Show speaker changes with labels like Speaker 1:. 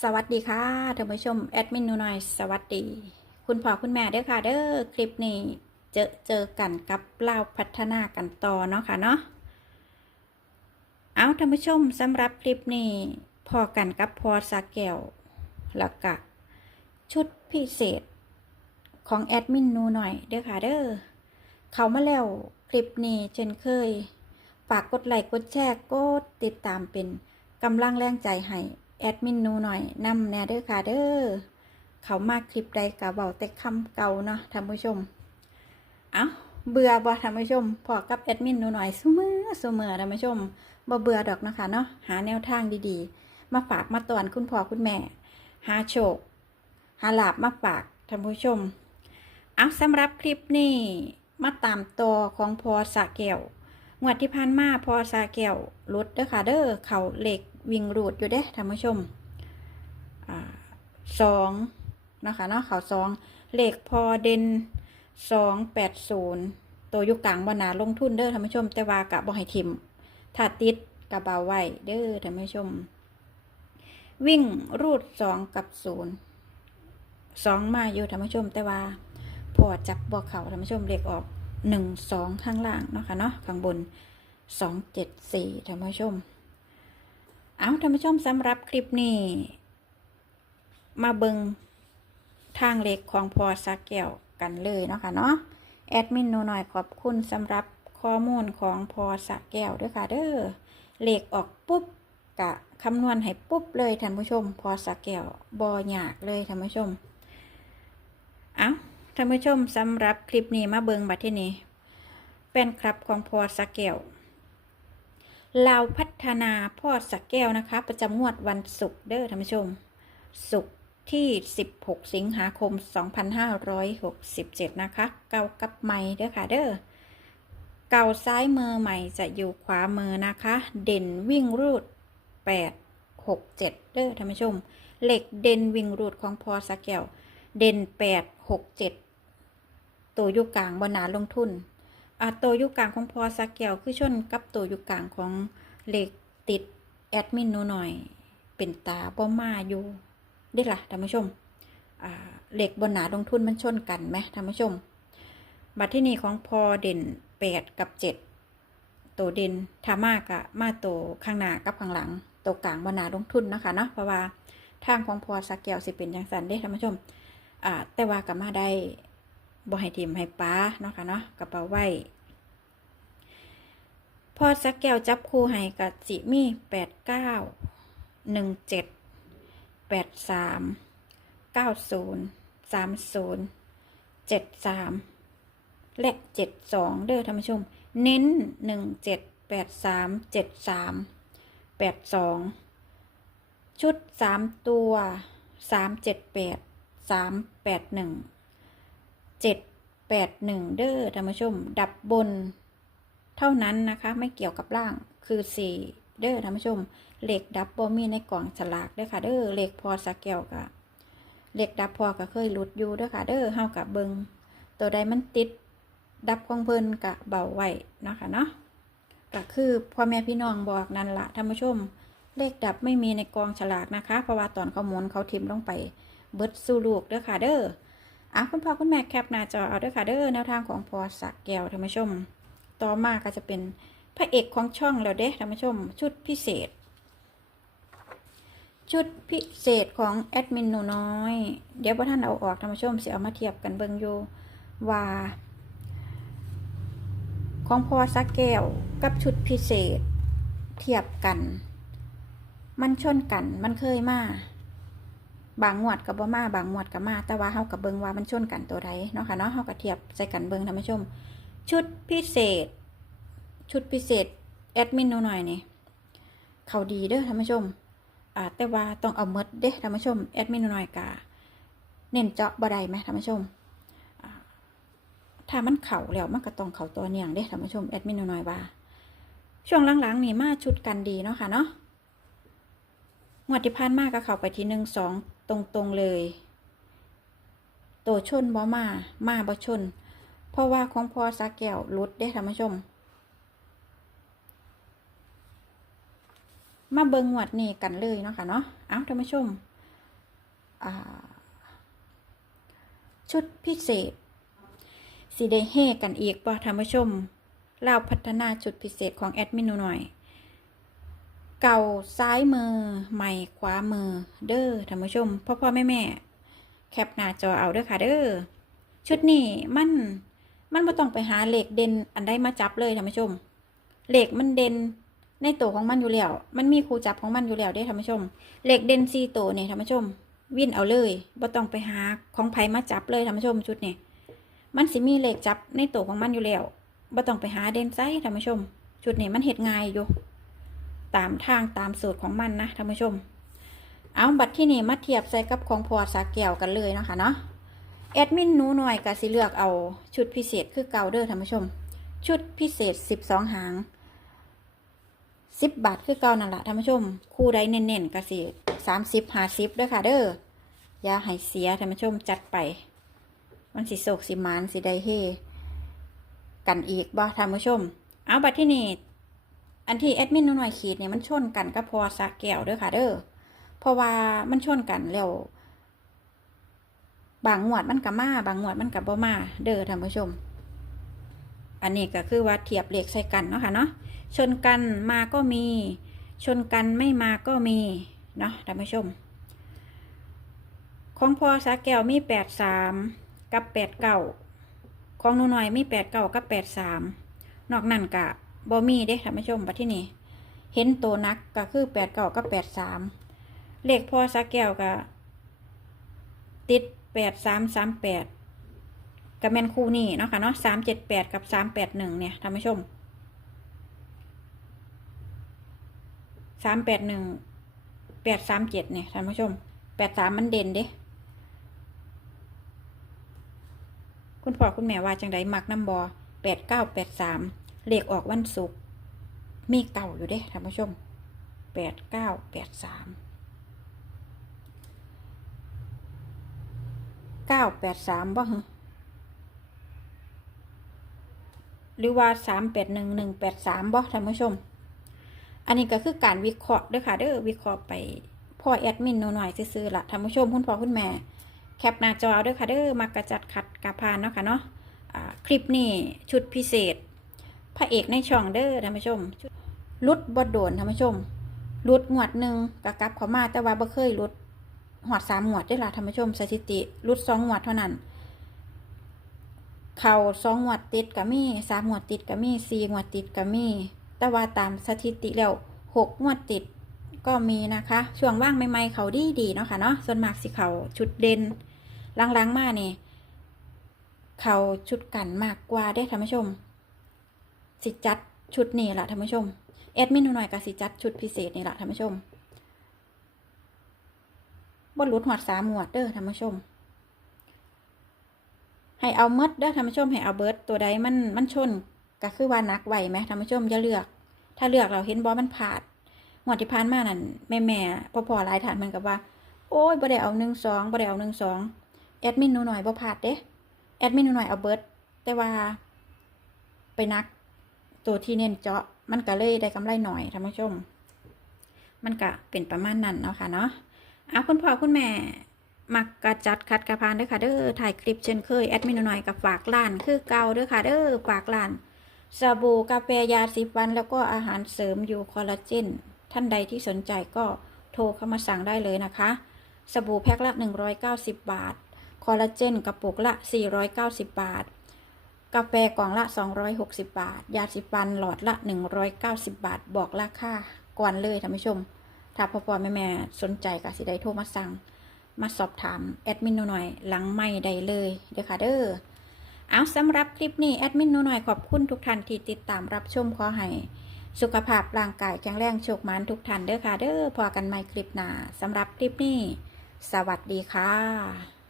Speaker 1: สวัสดีค่ะท่านผู้ชมแอดมินนูน่อยสวัสดี คุณพ่อคุณแม่เด้อค่ะ เด้อคลิปนี้เจอเจอกันกับเล่าพัฒนากันต่อเนาะค่ะเนาะเอาท่านผู้ชมสำหรับคลิปนี้พอกันกับพอสาแก้วแล้วก็ชุดพิเศษของแอดมินนูหน่อยเด้อค่ะเด้อเขามาแล้วคลิปนี้เช่นเคย ฝากกดไลค์กดแชร์กดติดตามเป็นกำลังแรงใจให้ แอดมินนูหน่อยนำแน่เด้อค่ะเด้อเขามาคลิปใดกะเบาแต่คำเก่าเนาะท่านผู้ชม เอาเบื่อบ่ท่านผู้ชมพอกับแอดมินนูหน่อยซุมือซุมือท่านผู้ชมบ่เบื่อดอกนะคะเนาะหาแนวทางดีๆ มาฝากมาตอนคุณพ่อคุณแม่ หาโชค หาลาบมาฝากท่านผู้ชม เอาสำหรับคลิปนี้มาตามต่อของพอสะแก้ว งวดที่ผ่านมาพอซาแก้วรถเด้อค่ะเด้อเขาเหล็กวิ่งรูดอยู่เด้ท่านผู้ชมสองนะคะเนาะเขาสองเหล็กพอเด่นสองแปดศูนย์ตัวยุกลางบนาลงทุนเด้อท่านผู้ชม แต่ว่ากะบ่ให้ทิมถ้าติดกะเบาไว้เด้อท่านผู้ชม วิ่งรูดสองกับศูนย์สองมาอยู่ท่านผู้ชม แต่ว่าพอจับบ่เขาท่านผู้ชมเหล็กออก หนึ่งสองข้างล่างเนาะค่ะเนาะข้างบนสองเจ็ดสี่ท่านผู้ชม เอาท่านผู้ชมสำหรับคลิปนี้ มาเบิงทางเล็กของพอสักแก้วกันเลยเนาะค่ะเนาะแอดมินหนูหน่อยขอบคุณสำหรับข้อมูลของพอสักแก้วด้วยค่ะเด้อเลขออกปุ๊บกะคำนวณให้ปุ๊บเลยท่านผู้ชม พอสักแก้วบอยากเลยท่านผู้ชม ท่านผู้ชมสำหรับคลิปนี้มาเบิงบัดที่นี้เป็นครับของพอสะแก้วเราพัฒนาพ่อสะแก้วนะคะ ประจำงวดวันศุกร์เด้อท่านผู้ชม ศุกร์ที่ 16 สิงหาคม 2567 นะคะ เก่ากับใหม่เด้อค่ะเด้อเก่าซ้ายมือใหม่จะอยู่ขวามือนะคะ เด่นวิ่งรูด 8 6 7 เด้อท่านผู้ชมเหล็กเด่นวิ่งรูดของพอสะแก้วเด่นแปดหกเจ็ด ตัวยุกลางบนาลงทุนอ่าตัวยุกลางของพอสักแก้วคือชนกับตัวยุกลางของเหล็กติดแอดมินหนูหน่อย เป็นตาบ่มาอยู่ได้ล่ะท่านผู้ชมอ่าเหล็กบนหนาลงทุนมันชนกันไหมท่านผู้ชม บัตรที่นี่ของพอเด่นแปดกับเจ็ดตัวเด่นถ้ามากอะมาตัวข้างหน้ากับข้างหลังตัวกลางบนหนาลงทุนนะคะเนาะเพราะว่าทางของพอสักแก้วสิเป็นอย่างสันเด้ท่านผู้ชมอ่าแต่ว่าก็มาได้ บ่ให้ทิมให้ป้าเนาะค่ะเนาะกระเป๋าไว้พอสักแก้วจับคู่ให้กับสิมี่แปดเก้าหนึ่งเจ็ดแปดสามเก้าศูนย์สามศูนย์เจ็ดสามและเจ็ดสองเด้อท่านผู้ชม เน้นหนึ่งเจ็ดแปดสามเจ็ดสามแปดสองชุดสามตัวสามเจ็ดแปดสามแปดหนึ่ง เจ็ดแปดหนึ่งเด้อท่านผู้ชม ดับบนเท่านั้นนะคะ ไม่เกี่ยวกับล่างคือสี่เด้อท่านผู้ชมเหล็กดับบมีในกล่องฉลากเด้อค่ะ เด้อเหล็กพอสกแก้วกะเหล็กดับพอก็เคยหลุดอยู่เด้อค่ะ เด้อเฮากับเบิงตัวใดมันติดดับของเพลินกะเบาไว้นะคะเนาะก็คือพ่อแม่พี่น้องบอกนั่นละท่านผู้ชม เลขดับไม่มีในกองฉลากนะคะ เพราะว่าตอนเขาหมุนเขาทิมลงไปเบิดสู้ลูกเด้อค่ะเด้อ อะคุณพ่อคุณแม่แคปหน้าจอเอาด้อค่ะเด้อแนวทางของพอสักแก้วท่านผู้ชม ต่อมาก็จะเป็นพระเอกของช่องแล้วเด้ท่านผู้ชม ชุดพิเศษ ชุดพิเศษของแอดมินหนูน้อย เดี๋ยวพอท่านเอาออกท่านผู้ชมสิเอามาเทียบกันเบิงอยู่ว่า ของพอสักแก้วกับชุดพิเศษ เทียบกัน มันชนกันมันเคยมา บางงวดกับบ่มาบางงวดกับมา แต่ว่าเฮากับเบิงว่ามันชนกันตัวใดเนาะค่ะเนาะเฮากับเทียบใส่กันเบิงท่านผู้ชม ชุดพิเศษ ชุดพิเศษแอดมินหนูหน่อยนี่เขาดีเด้อท่านผู้ชมอ่าแต่ว่าต้องเอาเมดเด้ท่านผู้ชมแอดมินหนูหน่อยกาเน้นเจาะบ่ได้ไหมท่านผู้ชมถ้ามันเข่าแล้วมันก็ต้องเข่าตัวเนียงเด้ท่านผู้ชมแอดมินหนูหน่อยว่าช่วงหลังๆนี่มาชุดกันดีเนาะค่ะเนาะงวดที่ผ่านมาก็เข้าไปที่หนึ่งสอง ตรงๆเลย โตชนบ่มา มาบ่ชน เพราะว่าของพอสาแก้วลดได้ท่านผู้ชม มาเบิงงวดนี้กันเลยเนาะค่ะเนาะ เอาท่านผู้ชม ชุดพิเศษสีได้เฮกันอีกบ่ท่านผู้ชมเล่าพัฒนาชุดพิเศษของแอดมินหน่อย เก่าซ้ายมือ ใหม่ขวามือ เด้อท่านผู้ชมพ่อพ่อแม่แม่แคปหน้าจอเอาเด้อค่ะเด้อชุดนี้มันมันไม่ต้องไปหาเหล็กเด่นอันใดมาจับเลยท่านผู้ชมเหล็กมันเด่นในตัวของมันอยู่แล้ว มันมีครูจับของมันอยู่แล้วเด้อท่านผู้ชมเหล็กเด่นซีตัวเนี่ยท่านผู้ชม วิ่นเอาเลยบ่ต้องไปหาของไผมาจับเลยท่านผู้ชมชุดนี้มันสิมีเหล็กจับในตัวของมันอยู่แล้วบ่ต้องไปหาเด่นไซท่านผู้ชม ชุดนี้มันเฮ็ดง่ายอยู่ ตามทางตามสูตรของมันนะท่านผู้ชม เอาบัตรที่นี่มาเทียบใส่กับของพอสาแก้วกันเลยนะคะเนาะแอดมินหนูหน่อยก็สิเลือกเอาชุดพิเศษคือเก่าเด้อท่านผู้ชม ชุดพิเศษ 12 หาง 10 บาทคือเก่านั่นแหละท่านผู้ชม คู่ใดเน้นๆก็สิ30 50เด้อค่ะเด้ออย่าให้เสียท่านผู้ชมจัดไป มันสิโศกสิมานสิไดเฮกันอีกบ่ท่านผู้ชม เอาบัตรที่นี่ อันที่แอดมินหน่อยขีดเนี่ยมันชนกันกับพอสักแก้วเด้อค่ะ เด้อเพราะว่ามันชนกันแล้วบางงวดมันกับมา บางงวดมันกับบ่มา เด้อท่านผู้ชม อันนี้ก็คือว่าเทียบเลขใส่กันเนาะค่ะเนาะชนกันมาก็มี ชนกันไม่มาก็มีเนาะท่านผู้ชม ของพอสักแก้วมีแปดสามกับแปดเก้าของหนูหน่อยมีแปดเก้ากับแปดสามนอกนั้นกะ บอมีเด้ท่านผู้ชมบัดที่นี่เห็นตัวนักก็คือแปดเก้ากับแปดสามเลขพ่อสักแก้วก็ติดแปดสามสามแปดกับแมนคูนี่เนาะค่ะเนาะสามเจ็ดแปดกับสามแปดหนึ่งเนี่ยท่านผู้ชมสามแปดหนึ่งแปดสามเจ็ดเนี่ยท่านผู้ชมแปดสามมันเด่นเด้คุณพ่อคุณแม่ว่าจังไดมักน้ำบอแปดเก้าแปดสาม เลขออกวันศุกร์มีเก่าอยู่เด้ท่านผู้ชมแปดเก้าแปดสามเก้าแปดสามบ่ฮะหรือว่าสามแปดหนึ่งหนึ่งแปดสามบ่ท่านผู้ชม อันนี้ก็คือการวิเคราะห์ด้อค่ะเด้อวิเคราะห์ไปพ่อแอดมินหน่อยซื้อๆละท่านผู้ชมคุณพ่อคุณแม่ แคปหน้าจอเด้วยค่ะเด้อมากระจัดขัดกระพานเนาะค่ะเนาะคลิปนี้ชุดพิเศษ พระเอกในช่องเด้อท่านผู้ชมลุดบดโดนท่านผู้ชมลุดงวดหนึ่งกะกลับเขามาแต่ว่าบ่เคยลุดหวดสามงวดได้ละท่านผู้ชมสถิติลุดสองงวดเท่านั้น เข่าสองงวดติดกับมีสามงวดติดกับมีสี่งวดติดกับมีแต่ว่าตามสถิติแล้วหกงวดติดก็มีนะคะ ช่วงว่างใหม่ๆเขาดีดีๆเนาะค่ะเนาะส่วนมากสิเขาชุดเด่นหลังๆมาเนี่ยเขาชุดกันมากกว่าได้ท่านผู้ชม สิจัดชุดนี้แหละท่านผู้ชมแอดมินหน่อยกับสิจัดชุดพิเศษนี่แหละท่านผู้ชมบนรุดหอดสามหมวดเด้อท่านผู้ชม ให้เอาเมดเด้อท่านผู้ชมให้เอาเบิร์ดตัวใดมันมันชนก็คือว่านักไหวไหมท่านผู้ชมอย่าเลือก ถ้าเลือกเราเห็นบอมันผาดหมวดที่ผ่านมานั่นแม่แม่พอพอหลายฐานมันกับว่า โอ้ยบ่ได้เอาหนึ่งสองบ่ได้เอาหนึ่งสองแอดมินหนูหน่อยบ่พลาดเด้แอดมินหนูหน่อยเอาเบิร์ดแต่ว่าไปนัก ตัวที่เน้นเจาะมันก็เลยได้กำไรหน่อยท่านผู้ชม มันก็เป็นประมาณนั้นเนาะค่ะเนาะเอาคุณพ่อคุณแม่มักกระจัดคัดกระพานด้อค่ะเด้อถ่ายคลิปเช่นเคยแอดมินหน่อยกับฝากร้าน คือเก่าด้อค่ะเด้อฝากร้านสบู่กาแฟยาสีฟัน แล้วก็อาหารเสริมยูคอลลาเจนท่านใดที่สนใจก็โทรเข้ามาสั่งได้เลยนะคะ สบู่แพ็คละ 190 บาท คอลลาเจนกระปุกละ 490 บาท กาแฟกล่องละ 260 บาท ยาสีฟันหลอดละ 190 บาท บอกราคาก่อนเลยท่านผู้ชม ถ้าพ่อพ่อแม่แม่สนใจก็สิได้โทรมาสั่ง มาสอบถาม แอดมินหน่อย หลังไม่ได้เลยเด้อค่ะเด้อเอาสำหรับคลิปนี้แอดมินหน่อยขอบคุณทุกท่านที่ติดตามรับชมขอให้สุขภาพร่างกายแข็งแรงโชคมันทุกท่านเด้อค่ะเด้อพอกันใหม่คลิปหน้าสำหรับคลิปนี้ สวัสดีค่ะ